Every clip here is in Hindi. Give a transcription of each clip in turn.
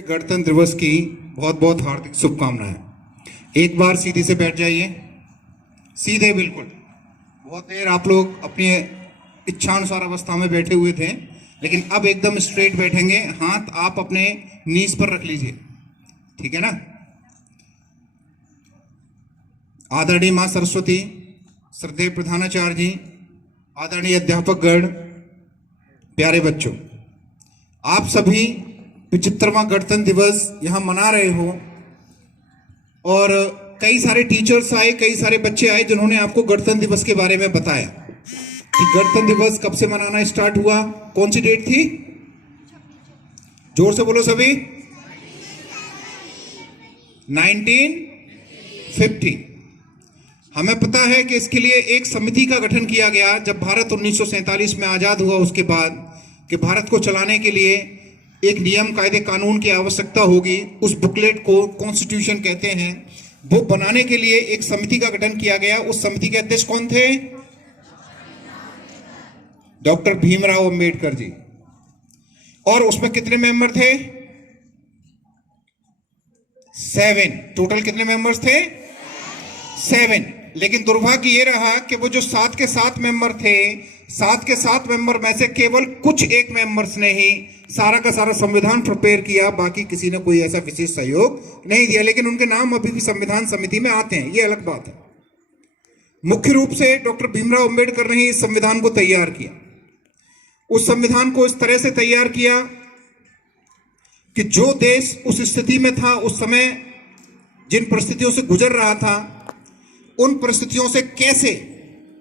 गणतंत्र दिवस की बहुत बहुत हार्दिक शुभकामनाएं। एक बार सीधे से बैठ जाइए, सीधे बिल्कुल। बहुत देर आप लोग अपनी इच्छानुसार अवस्था में बैठे हुए थे, लेकिन अब एकदम स्ट्रेट बैठेंगे। हाथ आप अपने नीज पर रख लीजिए, ठीक है ना। आदरणीय मां सरस्वती, श्रद्धेय प्रधानाचार्य जी, आदरणीय अध्यापक गण, प्यारे बच्चों, आप सभी 75वां गणतंत्र दिवस यहां मना रहे हो और कई सारे टीचर्स आए, कई सारे बच्चे आए जिन्होंने आपको गणतंत्र दिवस के बारे में बताया कि गणतंत्र दिवस कब से मनाना स्टार्ट हुआ, कौन सी डेट थी। जोर से बोलो सभी। 1950। हमें पता है कि इसके लिए एक समिति का गठन किया गया जब भारत 1947 में आजाद हुआ, उसके बाद कि भारत को चलाने के लिए एक नियम कायदे कानून की आवश्यकता होगी। उस बुकलेट को कॉन्स्टिट्यूशन कहते हैं, वो बनाने के लिए एक समिति का गठन किया गया। उस समिति के अध्यक्ष कौन थे? डॉक्टर भीमराव अंबेडकर जी। और उसमें कितने मेंबर थे? 7। टोटल कितने मेंबर्स थे? 7। लेकिन दुर्भाग्य ये रहा कि वो जो 7 के 7 मेंबर थे, 7 के 7 मेंबर में से केवल कुछ एक मेंबर्स ने ही सारा का सारा संविधान प्रिपेयर किया, बाकी किसी ने कोई ऐसा विशेष सहयोग नहीं दिया। लेकिन उनके नाम अभी भी संविधान समिति में आते हैं, ये अलग बात है। मुख्य रूप से डॉक्टर भीमराव अंबेडकर ने इस संविधान को तैयार किया। उस संविधान को इस तरह से तैयार किया कि जो देश उस स्थिति में था, उस समय जिन परिस्थितियों से गुजर रहा था, उन परिस्थितियों से कैसे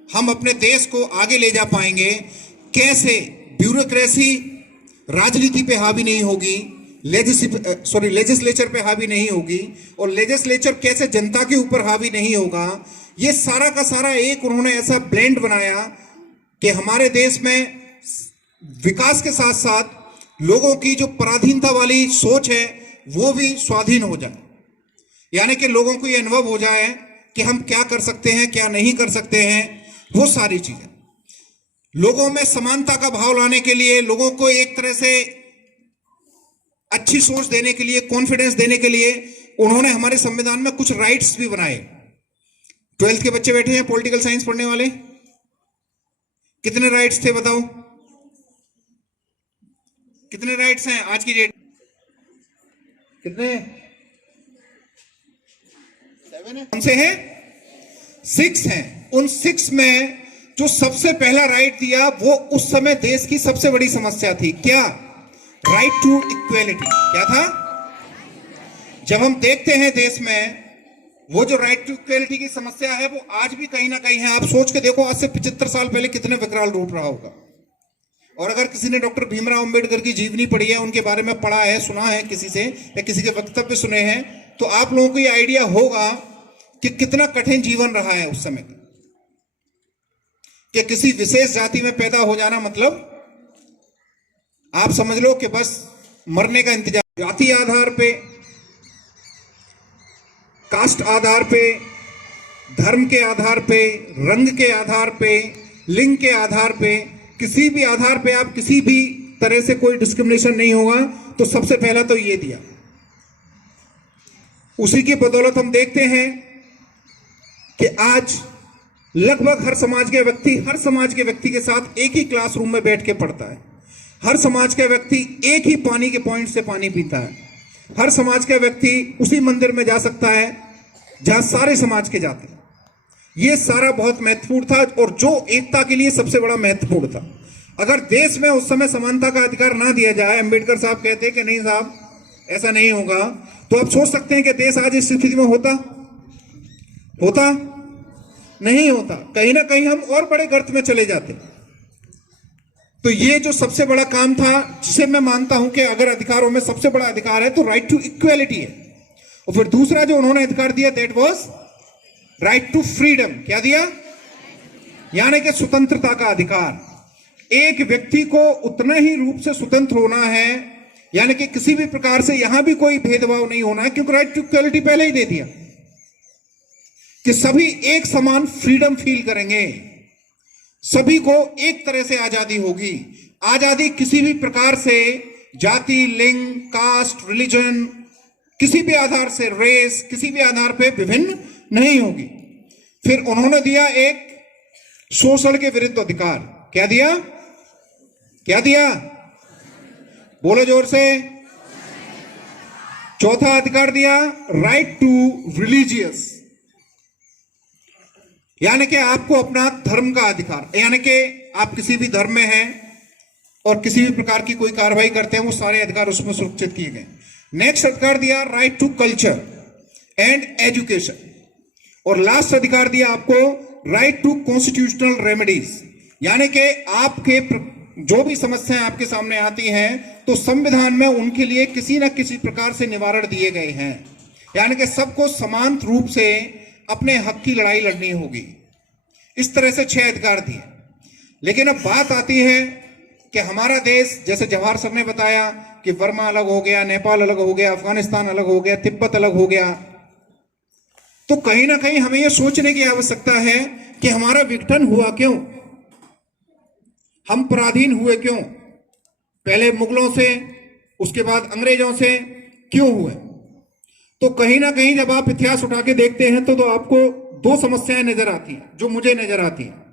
हम अपने देश को आगे ले जा पाएंगे, कैसे ब्यूरोक्रेसी राजनीति पे हावी नहीं होगी, लेजिस्लेचर पे हावी नहीं होगी, और लेजिस्लेचर कैसे जनता के ऊपर हावी नहीं होगा। ये सारा का सारा एक उन्होंने ऐसा ब्लेंड बनाया कि हमारे देश में विकास के साथ साथ लोगों की जो पराधीनता वाली सोच है वो भी स्वाधीन हो जाए, यानी कि लोगों को ये अनुभव हो जाए कि हम क्या कर सकते हैं, क्या नहीं कर सकते हैं। वो सारी चीजें लोगों में समानता का भाव लाने के लिए, लोगों को एक तरह से अच्छी सोच देने के लिए, कॉन्फिडेंस देने के लिए उन्होंने हमारे संविधान में कुछ राइट्स भी बनाए। 12th के बच्चे बैठे हैं पॉलिटिकल साइंस पढ़ने वाले, कितने राइट्स थे बताओ? कितने राइट्स हैं आज की डेट? कितने? 7 है? कौन से हैं? 6 हैं। उन 6 में जो सबसे पहला राइट दिया वो उस समय देश की सबसे बड़ी समस्या थी। क्या? Right to equality. क्या था? जब हम देखते हैं देश में वो जो राइट टू इक्वेलिटी की समस्या है, वो आज भी कहीं ना कहीं है। आप सोच के देखो, आज से 75 साल पहले कितने विकराल रूप रहा होगा। और अगर किसी ने डॉक्टर भीमराव अंबेडकर की जीवनी पढ़ी है, उनके बारे में पढ़ा है, सुना है किसी से, या किसी के वक्तव्य सुने हैं, तो आप लोगों को ये आइडिया होगा कि कितना कठिन जीवन रहा है उस समय का। कि किसी विशेष जाति में पैदा हो जाना मतलब आप समझ लो कि बस मरने का इंतजार। जाति आधार पे, कास्ट आधार पे, धर्म के आधार पे, रंग के आधार पे, लिंग के आधार पे, किसी भी आधार पे आप किसी भी तरह से कोई डिस्क्रिमिनेशन नहीं होगा। तो सबसे पहला तो ये दिया। उसी की बदौलत हम देखते हैं कि आज लगभग हर समाज के व्यक्ति के साथ एक ही क्लासरूम में बैठ के पढ़ता है। हर समाज का व्यक्ति एक ही पानी के पॉइंट से पानी पीता है। हर समाज का व्यक्ति उसी मंदिर में जा सकता है जहां सारे समाज के जाते हैं। यह सारा बहुत महत्वपूर्ण था, और जो एकता के लिए सबसे बड़ा महत्वपूर्ण था। अगर देश में उस समय समानता का अधिकार ना दिया जाए, अंबेडकर साहब कहते कि नहीं साहब ऐसा नहीं होगा, तो आप सोच सकते हैं कि देश आज इस स्थिति में होता नहीं होता। कहीं ना कहीं हम और बड़े गर्त में चले जाते। तो ये जो सबसे बड़ा काम था, जिसे मैं मानता हूं कि अगर अधिकारों में सबसे बड़ा अधिकार है तो राइट टू इक्वेलिटी है। और फिर दूसरा जो उन्होंने अधिकार दिया, that was right to freedom. क्या दिया? यानी कि स्वतंत्रता का अधिकार। एक व्यक्ति को उतना ही रूप से स्वतंत्र होना है, यानी कि किसी भी प्रकार से यहां भी कोई भेदभाव नहीं होना है, क्योंकि राइट टू इक्वेलिटी पहले ही दे दिया कि सभी एक समान फ्रीडम फील करेंगे, सभी को एक तरह से आजादी होगी। आजादी किसी भी प्रकार से जाति, लिंग, कास्ट, रिलीजन, किसी भी आधार से, रेस, किसी भी आधार पे विभिन्न नहीं होगी। फिर उन्होंने दिया एक शोषण के विरुद्ध अधिकार। क्या दिया? क्या दिया? बोलो जोर से। चौथा अधिकार दिया राइट टू रिलीजियस, यानी कि आपको अपना धर्म का अधिकार, यानी कि आप किसी भी धर्म में हैं और किसी भी प्रकार की कोई कार्रवाई करते हैं, वो सारे अधिकार उसमें सुरक्षित किए गए। नेक्स्ट अधिकार दिया right to culture and education, और लास्ट अधिकार दिया आपको राइट टू कॉन्स्टिट्यूशनल रेमेडीज, यानी कि आपके जो भी समस्याएं आपके सामने आती हैं तो संविधान में उनके लिए किसी न किसी प्रकार से निवारण दिए गए हैं, यानी कि सबको समान रूप से अपने हक की लड़ाई लड़नी होगी। इस तरह से 6 अधिकार दिए। लेकिन अब बात आती है कि हमारा देश, जैसे जवाहर सर ने बताया कि वर्मा अलग हो गया, नेपाल अलग हो गया, अफगानिस्तान अलग हो गया, तिब्बत अलग हो गया, तो कहीं ना कहीं हमें यह सोचने की आवश्यकता है कि हमारा विघटन हुआ क्यों, हम पराधीन हुए क्यों, पहले मुगलों से, उसके बाद अंग्रेजों से क्यों हुए। तो कहीं ना कहीं जब आप इतिहास उठा के देखते हैं तो आपको 2 समस्याएं नजर आती हैं, जो मुझे नजर आती हैं।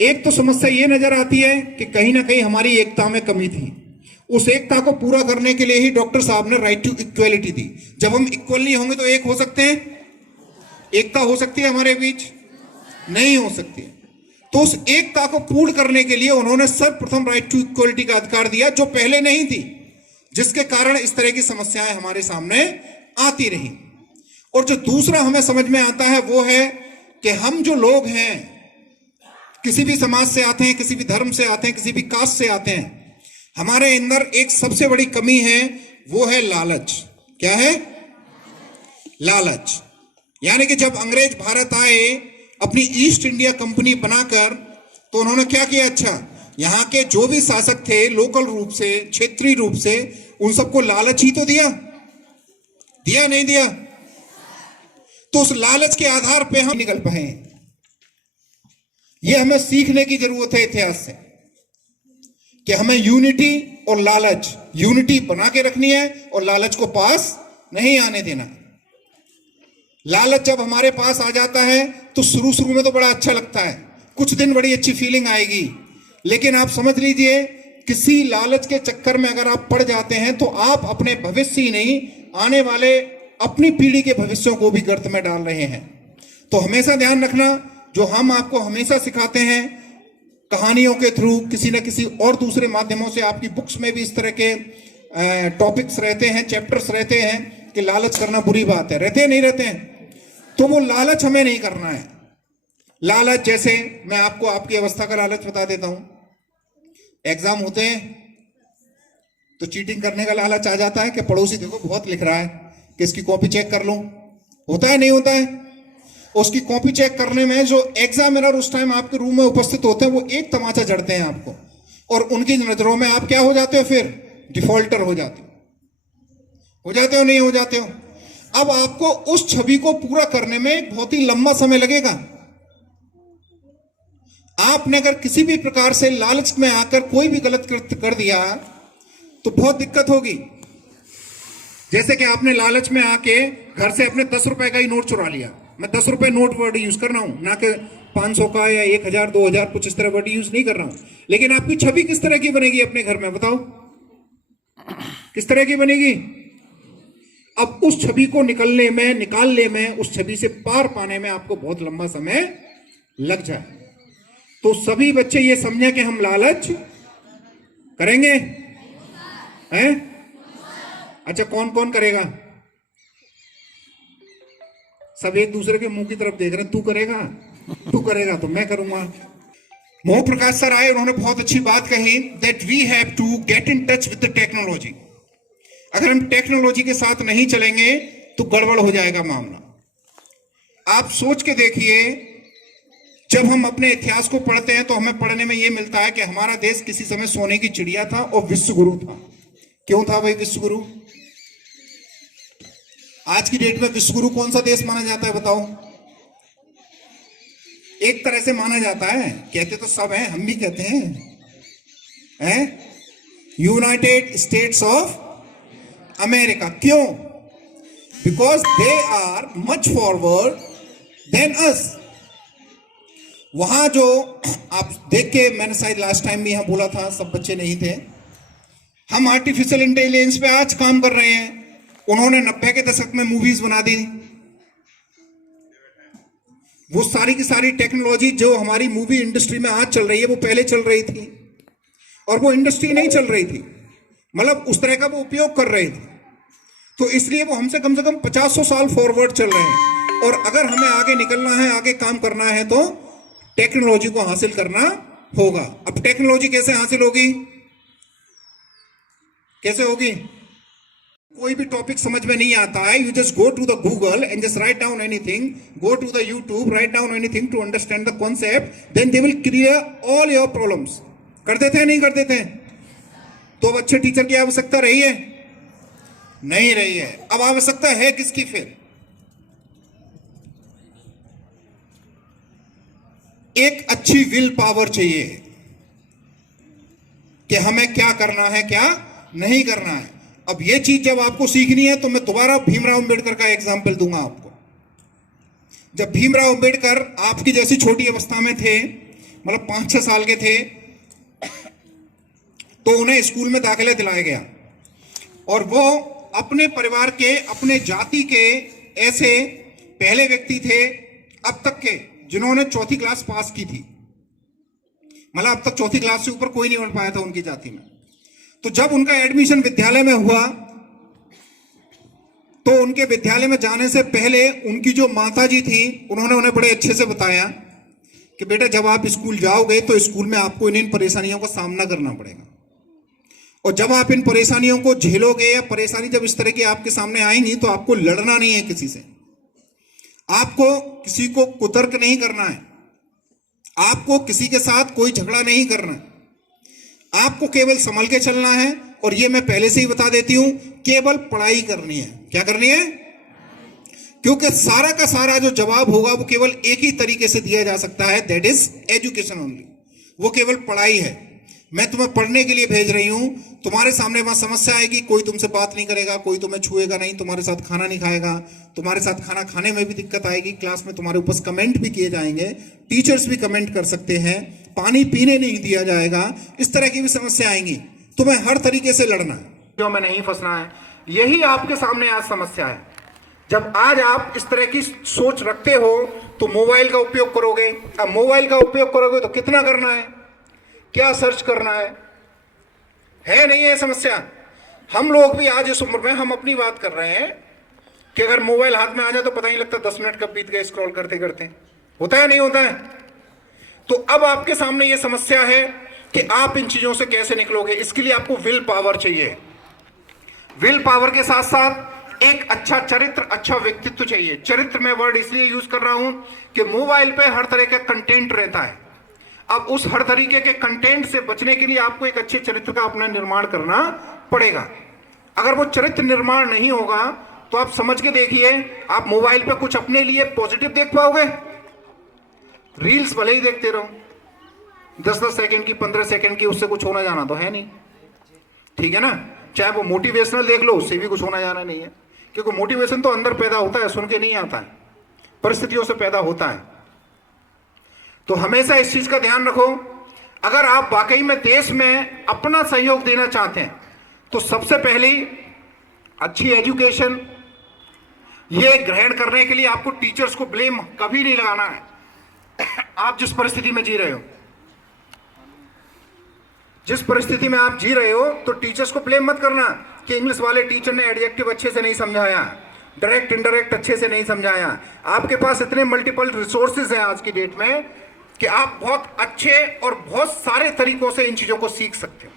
एक तो समस्या ये नजर आती है कि कहीं ना कहीं हमारी एकता में कमी थी। उस एकता को पूरा करने के लिए ही डॉक्टर साहब ने राइट टू इक्वलिटी दी। जब हम इक्वल नहीं होंगे तो एक हो सकते हैं? एकता हो सकती है हमारे बीच? नहीं हो सकती। तो उस एकता को पूर्ण करने के लिए उन्होंने सर्वप्रथम राइट टू इक्वलिटी का अधिकार दिया, जो पहले नहीं थी, जिसके कारण इस तरह की समस्याएं हमारे सामने आती रही। और जो दूसरा हमें समझ में आता है वो है कि हम जो लोग हैं, किसी भी समाज से आते हैं, किसी भी धर्म से आते हैं, किसी भी कास्ट से आते हैं, हमारे अंदर एक सबसे बड़ी कमी है, वो है लालच। क्या है? लालच। यानी कि जब अंग्रेज भारत आए अपनी ईस्ट इंडिया कंपनी बनाकर, तो उन्होंने क्या किया? अच्छा, यहां के जो भी शासक थे लोकल रूप से, क्षेत्रीय रूप से, उन सबको लालच ही तो दिया, दिया नहीं दिया? तो उस लालच के आधार पे हम निकल पाए। यह हमें सीखने की जरूरत है इतिहास से कि हमें यूनिटी और लालच, यूनिटी बना के रखनी है और लालच को पास नहीं आने देना। लालच जब हमारे पास आ जाता है तो शुरू में तो बड़ा अच्छा लगता है, कुछ दिन बड़ी अच्छी फीलिंग आएगी, लेकिन आप समझ लीजिए किसी लालच के चक्कर में अगर आप पड़ जाते हैं तो आप अपने भविष्य ही नहीं, आने वाले अपनी पीढ़ी के भविष्यों को भी गर्त में डाल रहे हैं। तो हमेशा ध्यान रखना, जो हम आपको हमेशा सिखाते हैं कहानियों के थ्रू, किसी न किसी और दूसरे माध्यमों से, आपकी बुक्स में भी इस तरह के टॉपिक्स रहते हैं, चैप्टर्स रहते हैं कि लालच करना बुरी बात है, रहते हैं नहीं रहते हैं? तो वो लालच हमें नहीं करना है। लालच, जैसे मैं आपको आपकी अवस्था का लालच बता देता हूं। एग्जाम होते हैं तो चीटिंग करने का लालच आ जाता है कि पड़ोसी देखो बहुत लिख रहा है, कि इसकी कॉपी चेक कर लूं। होता है नहीं होता है? उसकी कॉपी चेक करने में जो एग्जामिनर उस टाइम आपके रूम में उपस्थित होते हैं, वो एक तमाचा जड़ते हैं आपको, और उनकी नजरों में आप क्या हो जाते हो? फिर डिफॉल्टर हो जाते हो नहीं हो जाते हो? अब आपको उस छवि को पूरा करने में बहुत ही लंबा समय लगेगा। आपने अगर किसी भी प्रकार से लालच में आकर कोई भी गलत कृत्य कर दिया तो बहुत दिक्कत होगी। जैसे कि आपने लालच में आके घर से अपने 10 रुपए का ही नोट चुरा लिया। मैं 10 रुपए नोट वर्ड यूज कर रहा हूं, ना कि 500 का या 1000 2000 कुछ इस तरह वर्ड यूज नहीं कर रहा हूं। लेकिन आपकी छवि किस तरह की बनेगी अपने घर में? बताओ किस तरह की बनेगी? अब उस छवि को निकालने में, उस छवि से पार पाने में आपको बहुत लंबा समय लग जाए। तो सभी बच्चे ये समझे कि हम लालच करेंगे हैं? अच्छा, कौन कौन करेगा? सब एक दूसरे के मुंह की तरफ देख रहे हैं। तू करेगा तो मैं करूंगा। मोह प्रकाश सर आए, उन्होंने बहुत अच्छी बात कही, that we have to get in touch with the technology. अगर हम टेक्नोलॉजी के साथ नहीं चलेंगे तो गड़बड़ हो जाएगा मामला। आप सोच के देखिए, जब हम अपने इतिहास को पढ़ते हैं तो हमें पढ़ने में यह मिलता है कि हमारा देश किसी समय सोने की चिड़िया था और विश्व गुरु था। क्यों था भाई विश्व गुरु? आज की डेट में विश्व गुरु कौन सा देश माना जाता है बताओ? एक तरह से माना जाता है, कहते तो सब हैं, हम भी कहते हैं, यूनाइटेड स्टेट्स ऑफ अमेरिका। क्यों? Because they are much forward than us. वहां जो आप देख के, मैंने शायद लास्ट टाइम भी यहां बोला था, सब बच्चे नहीं थे, हम आर्टिफिशियल इंटेलिजेंस पे आज काम कर रहे हैं। उन्होंने 90 के दशक में मूवीज बना दी। वो सारी की सारी टेक्नोलॉजी जो हमारी मूवी इंडस्ट्री में आज चल रही है, वो पहले चल रही थी, और वो इंडस्ट्री नहीं चल रही थी, मतलब उस तरह का वो उपयोग कर रहे थे। तो इसलिए वो हमसे कम से कम 50-100 साल फॉरवर्ड चल रहे हैं। और अगर हमें आगे निकलना है, आगे काम करना है, तो टेक्नोलॉजी को हासिल करना होगा। अब टेक्नोलॉजी कैसे हासिल होगी? कैसे होगी? कोई भी टॉपिक समझ में नहीं आता है, you just go to the Google and just write down anything, go to the YouTube, write down anything to understand the concept, then they will clear all your problems. कर देते हैं, नहीं कर देते हैं? तो अब अच्छे टीचर की आवश्यकता रही है? नहीं रही है। अब आवश्यकता है किसकी? फिर एक अच्छी विल पावर चाहिए कि हमें क्या करना है, क्या नहीं करना है। अब ये चीज जब आपको सीखनी है, तो मैं दोबारा भीमराव अंबेडकर का एग्जाम्पल दूंगा आपको। जब भीमराव अंबेडकर आपकी जैसी छोटी अवस्था में थे, मतलब 5-6 साल के थे, तो उन्हें स्कूल में दाखिला दिलाया गया, और वो अपने परिवार के, अपने जाति के ऐसे पहले व्यक्ति थे अब तक के जिन्होंने 4th क्लास पास की थी। मतलब अब तक 4th क्लास से ऊपर कोई नहीं बढ़ पाया था उनकी जाति में। तो जब उनका एडमिशन विद्यालय में हुआ, तो उनके विद्यालय में जाने से पहले उनकी जो माताजी थी, उन्होंने उन्हें बड़े अच्छे से बताया कि बेटा, जब आप स्कूल जाओगे तो स्कूल में आपको इन परेशानियों का सामना करना पड़ेगा, और जब आप इन परेशानियों को झेलोगे, या परेशानी जब इस तरह की आपके सामने आएंगी, तो आपको लड़ना नहीं है किसी से, आपको किसी को कुतर्क नहीं करना है, आपको किसी के साथ कोई झगड़ा नहीं करना है, आपको केवल संभल के चलना है। और ये मैं पहले से ही बता देती हूं, केवल पढ़ाई करनी है। क्या करनी है? क्योंकि सारा का सारा जो जवाब होगा वो केवल एक ही तरीके से दिया जा सकता है, दैट इज एजुकेशन ओनली। वो केवल पढ़ाई है। मैं तुम्हें पढ़ने के लिए भेज रही हूं, तुम्हारे सामने वहां समस्या आएगी, कोई तुमसे बात नहीं करेगा, कोई तुम्हें छुएगा नहीं, तुम्हारे साथ खाना नहीं खाएगा, तुम्हारे साथ खाना खाने में भी दिक्कत आएगी, क्लास में तुम्हारे ऊपर कमेंट भी किए जाएंगे, टीचर्स भी कमेंट कर सकते हैं, पानी पीने नहीं दिया जाएगा, इस तरह की भी समस्या आएंगी। तुम्हें हर तरीके से लड़ना है, जो में नहीं फंसना है। यही आपके सामने आज समस्या है। जब आज आप इस तरह की सोच रखते हो, तो मोबाइल का उपयोग करोगे। अब मोबाइल का उपयोग करोगे तो कितना करना है, क्या सर्च करना है नहीं है समस्या। हम लोग भी आज इस उम्र में, हम अपनी बात कर रहे हैं कि अगर मोबाइल हाथ में आ जाए तो पता नहीं लगता 10 मिनट कब बीत गए स्क्रॉल करते करते। होता है नहीं होता है? तो अब आपके सामने ये समस्या है कि आप इन चीजों से कैसे निकलोगे। इसके लिए आपको विल पावर चाहिए। विल पावर के साथ साथ एक अच्छा चरित्र, अच्छा व्यक्तित्व चाहिए। चरित्र में वर्ड इसलिए यूज कर रहा हूं कि मोबाइल पे हर तरह का कंटेंट रहता है। अब उस हर तरीके के कंटेंट से बचने के लिए आपको एक अच्छे चरित्र का अपना निर्माण करना पड़ेगा। अगर वो चरित्र निर्माण नहीं होगा तो आप समझ के देखिए, आप मोबाइल पे कुछ अपने लिए पॉजिटिव देख पाओगे? रील्स भले ही देखते रहो 10-10 सेकंड की, 15 सेकंड की, उससे कुछ होना जाना तो है नहीं, ठीक है ना। चाहे वो मोटिवेशनल देख लो, उससे भी कुछ होना जाना नहीं है, क्योंकि मोटिवेशन तो अंदर पैदा होता है, सुन के नहीं आता है, परिस्थितियों से पैदा होता है। तो हमेशा इस चीज का ध्यान रखो, अगर आप वाकई में देश में अपना सहयोग देना चाहते हैं तो सबसे पहले अच्छी एजुकेशन, ये ग्रहण करने के लिए आपको टीचर्स को ब्लेम कभी नहीं लगाना है। आप जिस परिस्थिति में जी रहे हो, जिस परिस्थिति में आप जी रहे हो, तो टीचर्स को ब्लेम मत करना कि इंग्लिश वाले टीचर ने एडजेक्टिव अच्छे से नहीं समझाया, डायरेक्ट इनडायरेक्ट अच्छे से नहीं समझाया। आपके पास इतने मल्टीपल रिसोर्सेज हैं आज की डेट में कि आप बहुत अच्छे और बहुत सारे तरीकों से इन चीजों को सीख सकते हो।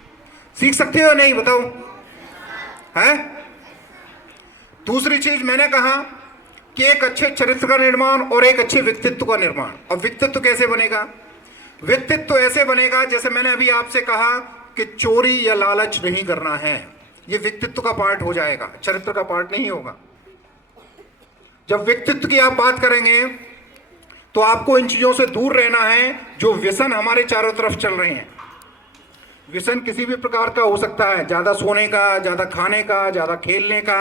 सीख सकते हो नहीं, बताओ? है? दूसरी चीज मैंने कहा कि एक अच्छे चरित्र का निर्माण और एक अच्छे व्यक्तित्व का निर्माण। और व्यक्तित्व कैसे बनेगा? व्यक्तित्व ऐसे बनेगा जैसे मैंने अभी आपसे कहा कि चोरी या लालच नहीं करना है। ये व्यक्तित्व का पार्ट हो जाएगा, चरित्र का पार्ट नहीं होगा। जब व्यक्तित्व की आप बात करेंगे तो आपको इन चीजों से दूर रहना है जो व्यसन हमारे चारों तरफ चल रहे हैं। व्यसन किसी भी प्रकार का हो सकता है, ज्यादा सोने का, ज्यादा खाने का, ज्यादा खेलने का,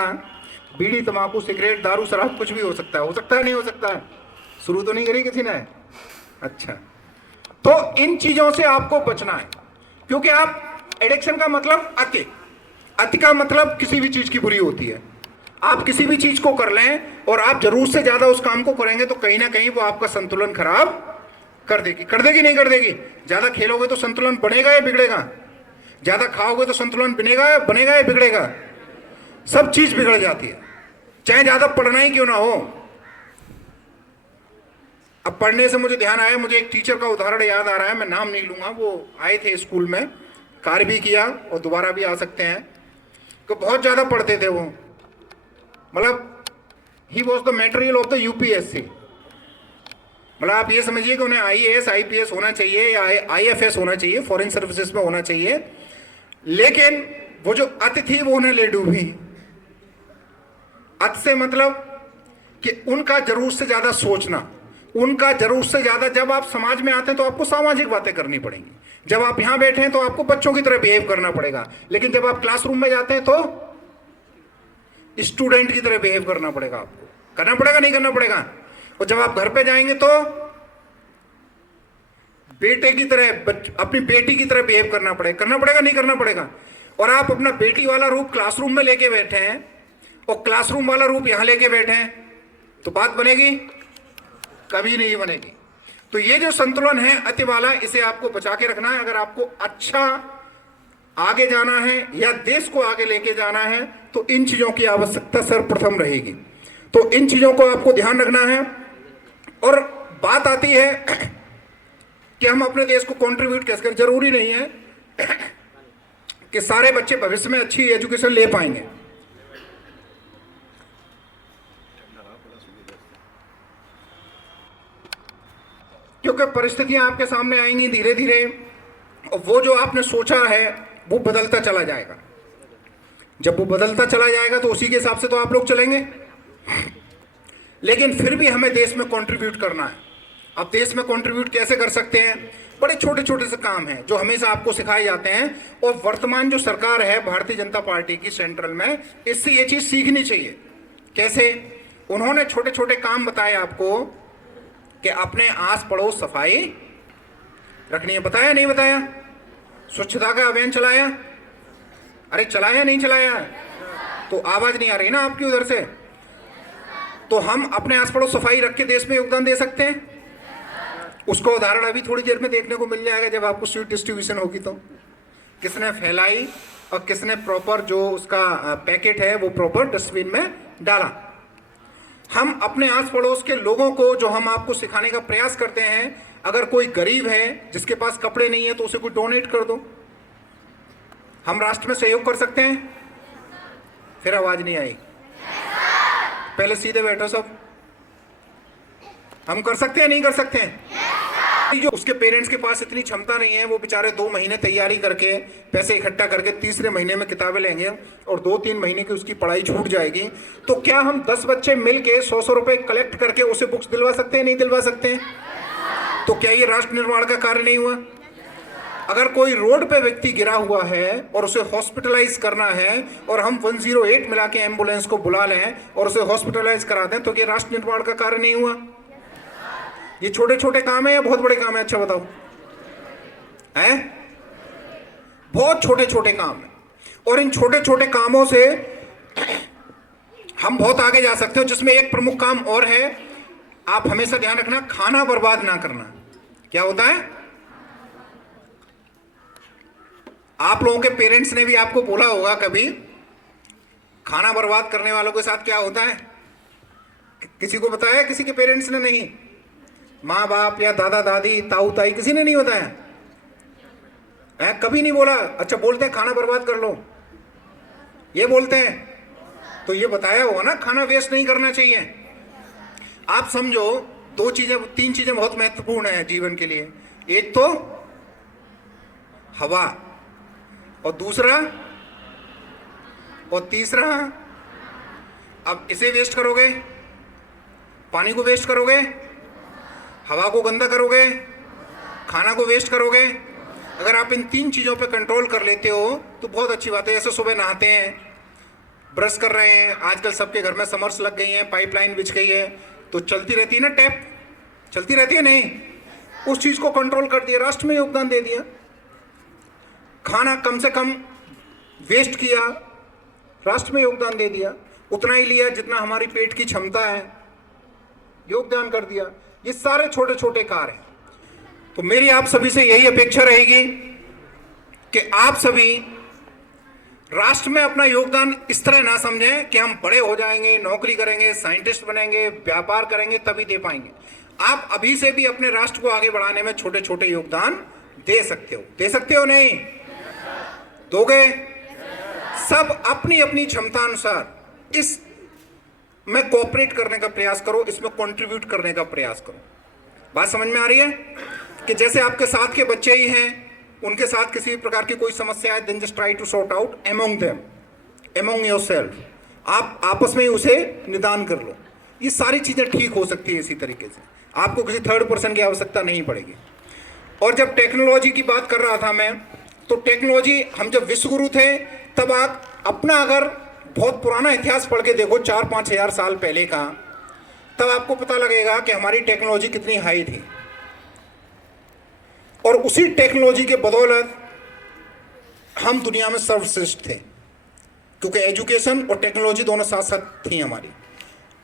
बीड़ी, तंबाकू, सिगरेट, दारू, शराब, कुछ भी हो सकता है नहीं हो सकता है? शुरू तो नहीं करी किसी ने? अच्छा, तो इन चीजों से आपको बचना है, क्योंकि आप एडिक्शन का मतलब अति का मतलब किसी भी चीज की बुरी होती है। आप किसी भी चीज को कर लें और आप जरूर से ज्यादा उस काम को करेंगे तो कहीं ना कहीं वो आपका संतुलन खराब कर देगी नहीं कर देगी? ज्यादा खेलोगे तो संतुलन बनेगा या बिगड़ेगा? ज्यादा खाओगे तो संतुलन बनेगा या बिगड़ेगा? सब चीज बिगड़ जाती है, चाहे ज्यादा पढ़ना ही क्यों ना हो। अब पढ़ने से मुझे ध्यान आया, मुझे एक टीचर का उदाहरण याद आ रहा है, मैं नाम नहीं लूंगा। वो आए थे स्कूल में, कार्य भी किया और दोबारा भी आ सकते हैं। तो बहुत ज्यादा पढ़ते थे वो, मतलब he was the material of the UPSC. मतलब आप ये समझिए कि उन्हें आईएएस आईपीएस होना चाहिए या आईएफएस होना चाहिए, फॉरेन सर्विसेज में होना चाहिए, लेकिन वो जो अति थी वो उन्हें ले डूबी। अति से मतलब कि उनका जरूरत से ज्यादा सोचना, उनका जरूरत से ज्यादा। जब आप समाज में आते हैं तो आपको सामाजिक बातें करनी पड़ेंगी, जब आप यहां बैठे हैं तो आपको बच्चों की तरह बिहेव करना पड़ेगा, लेकिन जब आप क्लासरूम में जाते हैं तो स्टूडेंट की तरह बिहेव करना पड़ेगा। आपको करना पड़ेगा नहीं करना पड़ेगा? और जब आप घर पे जाएंगे तो बेटे की तरह, अपनी बेटी की तरह बिहेव करना पड़ेगा नहीं करना पड़ेगा? और आप अपना बेटी वाला रूप क्लासरूम में लेके बैठे हैं और क्लासरूम वाला रूप यहां लेके बैठे हैं, तो बात बनेगी? कभी नहीं बनेगी। तो ये जो संतुलन है अति वाला, इसे आपको बचा के रखना है। अगर आपको अच्छा आगे जाना है या देश को आगे लेके जाना है तो इन चीजों की आवश्यकता सर्वप्रथम रहेगी। तो इन चीजों को आपको ध्यान रखना है। और बात आती है कि हम अपने देश को कंट्रीब्यूट कैसे करें। जरूरी नहीं है कि सारे बच्चे भविष्य में अच्छी एजुकेशन ले पाएंगे। क्योंकि परिस्थितियां आपके सामने आएंगी धीरे धीरे, और वो जो आपने सोचा है वो बदलता चला जाएगा। जब वो बदलता चला जाएगा तो उसी के हिसाब से तो आप लोग चलेंगे। लेकिन फिर भी हमें देश में कंट्रीब्यूट करना है। अब देश में कंट्रीब्यूट कैसे कर सकते हैं? बड़े छोटे छोटे से काम हैं जो हमेशा आपको सिखाए जाते हैं, और वर्तमान जो सरकार है भारतीय जनता पार्टी की सेंट्रल में, इससे ये चीज सीखनी चाहिए। कैसे? उन्होंने छोटे छोटे काम बताए आपको कि अपने आस पड़ोस सफाई रखनी है। बताया नहीं बताया? स्वच्छता का अभियान चलाया? अरे चलाया नहीं चलाया? तो आवाज नहीं आ रही ना आपकी उधर से। तो हम अपने आस पड़ोस सफाई रख के देश में योगदान दे सकते हैं। उसका उदाहरण अभी थोड़ी देर में देखने को मिल जाएगा जब आपको सीट डिस्ट्रीब्यूशन होगी। तो किसने फैलाई और किसने प्रॉपर जो उसका पैकेट है वो प्रॉपर डस्टबिन में डाला। हम अपने आस पड़ोस के लोगों को, जो हम आपको सिखाने का प्रयास करते हैं, अगर कोई गरीब है जिसके पास कपड़े नहीं है तो उसे कोई डोनेट कर दो। हम राष्ट्र में सहयोग कर सकते हैं। फिर आवाज नहीं आई, पहले सीधे बैठो सब। हम कर सकते हैं नहीं कर सकते हैं? जो उसके पेरेंट्स के पास इतनी क्षमता नहीं है, वो बेचारे 2 महीने तैयारी करके पैसे इकट्ठा करके तीसरे महीने में किताबें लेंगे और 2-3 महीने की उसकी पढ़ाई छूट जाएगी। तो क्या हम 10 बच्चे मिलके 100-100 रुपए कलेक्ट करके उसे बुक्स दिलवा सकते हैं नहीं दिलवा सकते हैं? तो क्या ये राष्ट्र निर्माण का कार्य नहीं हुआ? अगर कोई रोड पे व्यक्ति गिरा हुआ है और उसे हॉस्पिटलाइज करना है और हम 108 मिला के एम्बुलेंस को बुला लें और उसे हॉस्पिटलाइज करा दें, तो क्या राष्ट्र निर्माण का कार्य नहीं हुआ? ये छोटे छोटे काम है या बहुत बड़े काम है? अच्छा बताओ, हैं? बहुत छोटे छोटे काम है। और इन छोटे छोटे कामों से हम बहुत आगे जा सकते हो, जिसमें एक प्रमुख काम और है। आप हमेशा ध्यान रखना, खाना बर्बाद ना करना। क्या होता है? आप लोगों के पेरेंट्स ने भी आपको बोला होगा कभी, खाना बर्बाद करने वालों के साथ क्या होता है? किसी को बताया? किसी के पेरेंट्स ने नहीं? माँ बाप या दादा दादी ताऊ ताई किसी ने नहीं बताया? कभी नहीं बोला? अच्छा, बोलते हैं खाना बर्बाद कर लो, ये बोलते हैं। तो ये बताया होगा ना, खाना वेस्ट नहीं करना चाहिए। आप समझो 3 चीजें बहुत महत्वपूर्ण है जीवन के लिए। एक तो हवा, और दूसरा और तीसरा, अब इसे वेस्ट करोगे, पानी को वेस्ट करोगे, हवा को गंदा करोगे, खाना को वेस्ट करोगे, अगर आप इन 3 चीज़ों पे कंट्रोल कर लेते हो तो बहुत अच्छी बात है। जैसे सुबह नहाते हैं, ब्रश कर रहे हैं, आजकल सबके घर में समर्स लग गई हैं, पाइपलाइन बिछ गई है, तो चलती रहती है ना, टैप चलती रहती है, नहीं, उस चीज़ को कंट्रोल कर दिया, राष्ट्र में योगदान दे दिया। खाना कम से कम वेस्ट किया, राष्ट्र में योगदान दे दिया, उतना ही लिया जितना हमारी पेट की क्षमता है, योगदान कर दिया। ये सारे छोटे छोटे कार्य हैं। तो मेरी आप सभी से यही अपेक्षा रहेगी कि आप सभी राष्ट्र में अपना योगदान इस तरह ना समझें कि हम बड़े हो जाएंगे, नौकरी करेंगे, साइंटिस्ट बनेंगे, व्यापार करेंगे तभी दे पाएंगे। आप अभी से भी अपने राष्ट्र को आगे बढ़ाने में छोटे छोटे योगदान दे सकते हो। दे सकते हो नहीं? दोगे? सब अपनी अपनी क्षमता अनुसार इस में कोऑपरेट करने का प्रयास करो, इसमें कंट्रीब्यूट करने का प्रयास करो। बात समझ में आ रही है? कि जैसे आपके साथ के बच्चे ही हैं, उनके साथ किसी भी प्रकार की कोई समस्या है, then just try to sort out among them, among yourself. आप आपस में ही उसे निदान कर लो। ये सारी चीज़ें ठीक हो सकती है इसी तरीके से, आपको किसी थर्ड पर्सन की आवश्यकता नहीं पड़ेगी। और जब टेक्नोलॉजी की बात कर रहा था मैं, तो टेक्नोलॉजी, हम जब विश्वगुरु थे तब आप अपना अगर बहुत पुराना इतिहास पढ़ के देखो 4-5 हज़ार साल पहले का, तब आपको पता लगेगा कि हमारी टेक्नोलॉजी कितनी हाई थी। और उसी टेक्नोलॉजी के बदौलत हम दुनिया में सर्वश्रेष्ठ थे, क्योंकि एजुकेशन और टेक्नोलॉजी दोनों साथ साथ थी हमारी।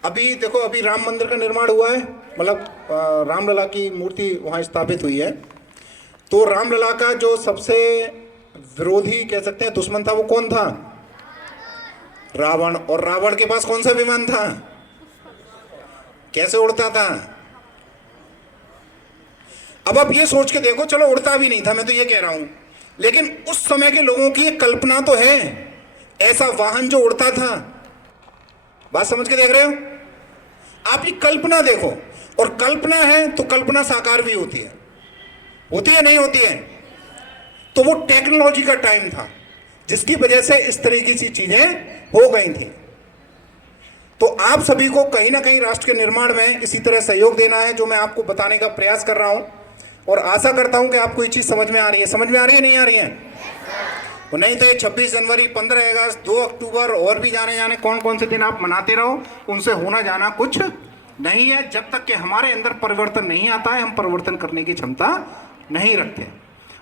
अभी देखो, अभी राम मंदिर का निर्माण हुआ है, मतलब रामलला की मूर्ति वहाँ स्थापित हुई है। तो रामलला का जो सबसे विरोधी कह सकते हैं, दुश्मन था, वो कौन था? रावण। और रावण के पास कौन सा विमान था? कैसे उड़ता था? अब आप ये सोच के देखो, चलो उड़ता भी नहीं था, मैं तो ये कह रहा हूं, लेकिन उस समय के लोगों की एक कल्पना तो है, ऐसा वाहन जो उड़ता था। बात समझ के देख रहे हो? आप ये कल्पना देखो, और कल्पना है तो कल्पना साकार भी होती है, नहीं होती है? तो वो टेक्नोलॉजी का टाइम था जिसकी वजह से इस तरीके की चीजें हो गई थी। तो आप सभी को कहीं ना कहीं राष्ट्र के निर्माण में इसी तरह सहयोग देना है, जो मैं आपको बताने का प्रयास कर रहा हूं। और आशा करता हूं कि आपको ये चीज समझ में आ रही है। समझ में आ रही है, नहीं आ रही है? तो नहीं तो ये 26 जनवरी, 15 अगस्त, 2 अक्टूबर और भी जाने कौन कौन से दिन आप मनाते रहो, उनसे होना जाना कुछ नहीं है। जब तक कि हमारे अंदर परिवर्तन नहीं आता है, हम परिवर्तन करने की क्षमता नहीं रखते।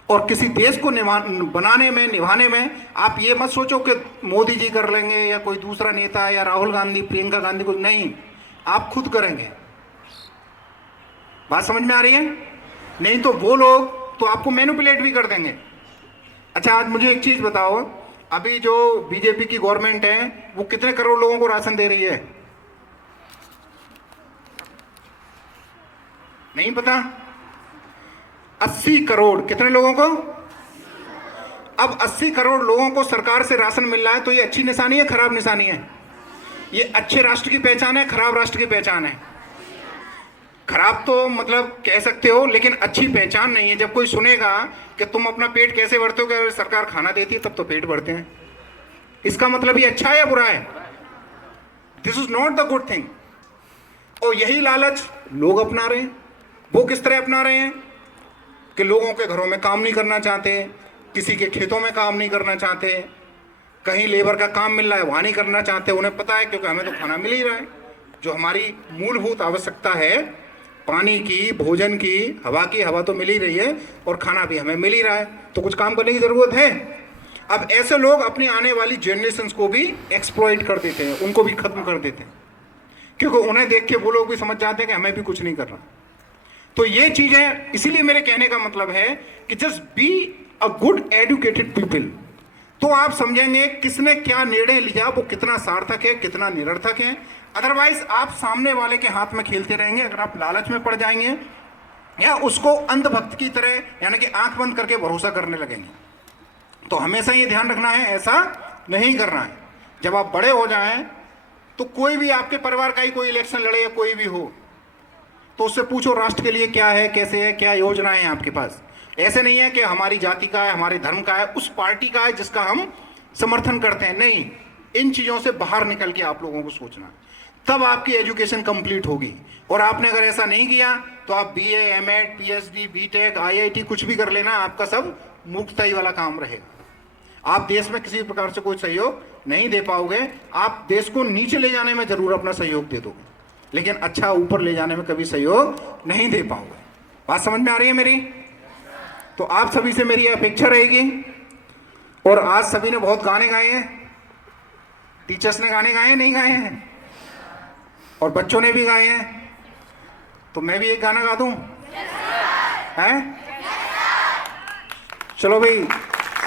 और किसी देश को निभाने में आप ये मत सोचो कि मोदी जी कर लेंगे या कोई दूसरा नेता या राहुल गांधी, प्रियंका गांधी, कुछ नहीं, आप खुद करेंगे। बात समझ में आ रही है? नहीं तो वो लोग तो आपको मैनिपुलेट भी कर देंगे। अच्छा, आज मुझे एक चीज बताओ, अभी जो बीजेपी की गवर्नमेंट है वो कितने करोड़ लोगों को राशन दे रही है? नहीं पता? 80 करोड़। कितने लोगों को? अब 80 करोड़ लोगों को सरकार से राशन मिल रहा है, तो ये अच्छी निशानी है, खराब निशानी है? ये अच्छे राष्ट्र की पहचान है, खराब राष्ट्र की पहचान है? खराब तो मतलब कह सकते हो, लेकिन अच्छी पहचान नहीं है। जब कोई सुनेगा कि तुम अपना पेट कैसे भरते हो, कि अगर सरकार खाना देती है तब तो पेट भरते हैं, इसका मतलब ये अच्छा है या बुरा है? This is not the good thing. और यही लालच लोग अपना रहे हैं। वो किस तरह अपना रहे हैं कि लोगों के घरों में काम नहीं करना चाहते, किसी के खेतों में काम नहीं करना चाहते, कहीं लेबर का काम मिल रहा है वहाँ नहीं करना चाहते। उन्हें पता है क्योंकि हमें तो खाना मिल ही रहा है, जो हमारी मूलभूत आवश्यकता है, पानी की, भोजन की, हवा की, हवा तो मिल ही रही है और खाना भी हमें मिल ही रहा है, तो कुछ काम करने की ज़रूरत है। अब ऐसे लोग अपनी आने वाली जनरेशन्स को भी एक्सप्लॉइट कर देते हैं, उनको भी खत्म कर देते हैं, क्योंकि उन्हें देख के वो लोग भी समझ जाते हैं कि हमें भी कुछ नहीं करना। तो ये चीज़ें, इसीलिए मेरे कहने का मतलब है कि just be a good educated people, तो आप समझेंगे किसने क्या निर्णय लिया, वो कितना सार्थक है, कितना निरर्थक है। अदरवाइज आप सामने वाले के हाथ में खेलते रहेंगे। अगर आप लालच में पड़ जाएंगे या उसको अंधभक्त की तरह, यानी कि आंख बंद करके भरोसा करने लगेंगे, तो हमेशा ये ध्यान रखना है, ऐसा नहीं करना है। जब आप बड़े हो जाएं तो कोई भी आपके परिवार का ही कोई इलेक्शन लड़े या कोई भी हो, तो उससे पूछो राष्ट्र के लिए क्या है, कैसे है, क्या योजनाएं हैं आपके पास। ऐसे नहीं है कि हमारी जाति का है, हमारे धर्म का है, उस पार्टी का है जिसका हम समर्थन करते हैं, नहीं। इन चीज़ों से बाहर निकल के आप लोगों को सोचना, तब आपकी एजुकेशन कंप्लीट होगी। और आपने अगर ऐसा नहीं किया तो आप BA, M.Ed, PhD, BTech, IIT कुछ भी कर लेना, आपका सब मूर्खताई वाला काम रहेगा। आप देश में किसी प्रकार से कोई सहयोग नहीं दे पाओगे। आप देश को नीचे ले जाने में जरूर अपना सहयोग दे दोगे, लेकिन अच्छा ऊपर ले जाने में कभी सहयोग नहीं दे पाओगे। बात समझ में आ रही है मेरी? तो आप सभी से मेरी अपेक्षा रहेगी, और आज सभी ने बहुत गाने गाए हैं, टीचर्स ने गाने गाए नहीं गाए हैं, और बच्चों ने भी गाए हैं, तो मैं भी एक गाना गा दूं? हैं? चलो भाई,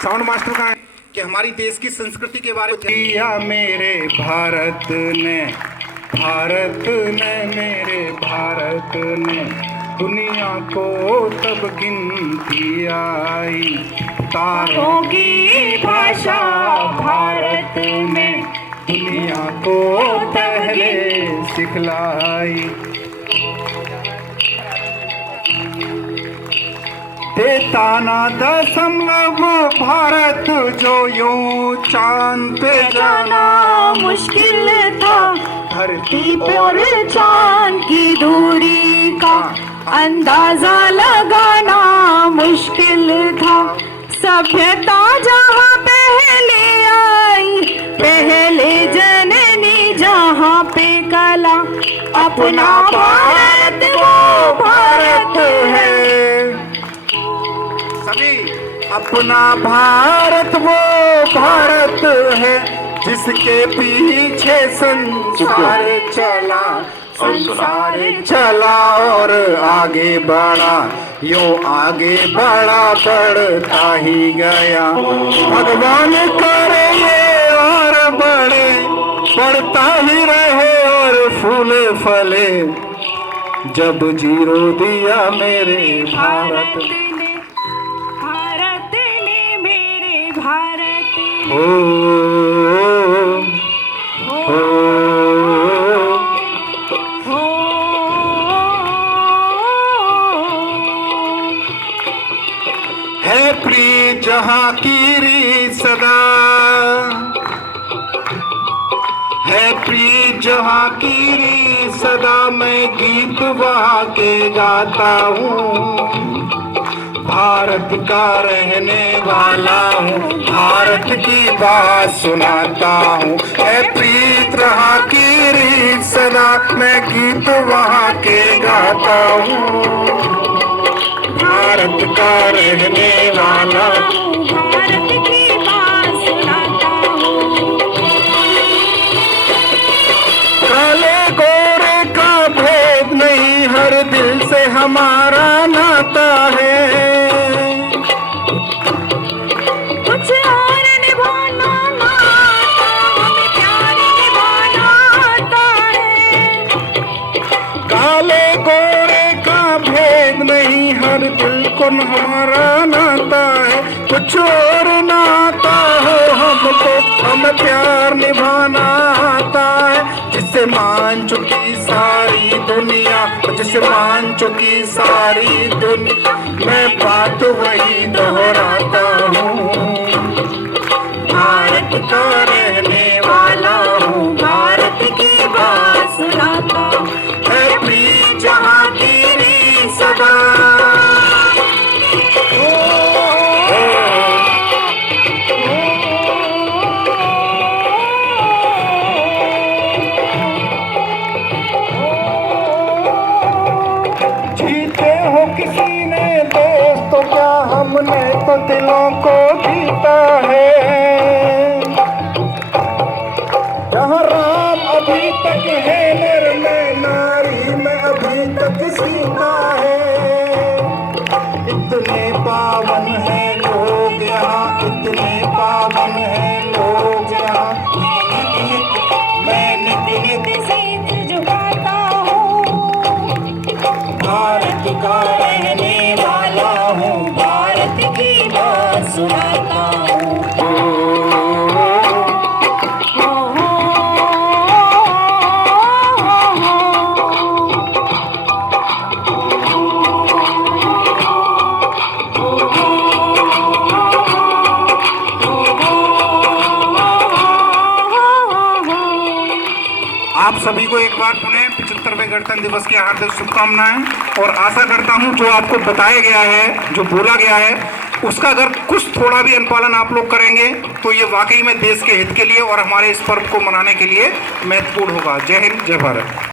साउंड मास्टर कहाँ है? कि हमारी देश की संस्कृति के बारे में किया मेरे भारत ने, मेरे भारत ने दुनिया को तब गिनती आई, तारों की भाषा भारत में दुनिया को पहले सिखलाई। देता ना दशमलव भारत जो यूं चांद पे जाना मुश्किल था, धरती और चांद की दूरी का अंदाजा लगाना मुश्किल था। सभ्यता जहाँ पहले आई, पहले जननी जहाँ पे कला, अपना भारत वो भारत है। अपना भारत वो भारत है जिसके पीछे संसार चला और आगे बढ़ा, यूं आगे बढ़ता ही गया। भगवान करे ये और बढ़ता ही रहे और फूले फले, जब जीरो दिया मेरे भारत भारत ने मेरे भारत ओ, ओ, है प्रीत जहाँ की रीत सदा, है प्रीत जहाँ की रीत सदा, मैं गीत वहाँ के गाता हूँ। भारत का रहने वाला हूँ, भारत की बात सुनाता हूँ। है प्रीत रहा की रीत सदा, मैं गीत वहाँ के गाता हूँ। भारत का रहने वाला हूँ, भारत की बात सुनाता हूँ। काले गोरे का भेद नहीं, हर दिल से हमारा नाता है। कुछ और निभाना आता, हमें प्यार निभाना आता है। काले गोरे का भेद नहीं, हर दिल को हमारा नाता है। कुछ और नाता हो हमको, हमें प्यार निभाना आता है। जिसे मान चुकी सारी दुनिया, जिसे मान चुकी सारी दुनिया, मैं बात वही दोहराता हूँ। भारत का रहने वाला हूँ, भारत की बात सुनाता हूँ। है प्रीत जहाँ की रीत सदा। जीते हो किसी ने देश तो क्या, हमने तो दिलों को जीता है। जहाँ राम अभी तक है नर में, नारी में अभी तक सीता है। इतने पावन है लोग यहाँ, इतने पावन है लोग यहाँ। मैं नित सिर झुकाता हूँ, भारत का रहने वाला हूँ, भारत की बात सुनाता हूँ। आप सभी को एक बार पुनः 75वें गणतंत्र दिवस की हार्दिक शुभकामनाएं, और आशा करता हूं जो आपको बताया गया है, जो बोला गया है, उसका अगर कुछ थोड़ा भी अनुपालन आप लोग करेंगे तो ये वाकई में देश के हित के लिए और हमारे इस पर्व को मनाने के लिए महत्वपूर्ण होगा। जय हिंद, जय भारत।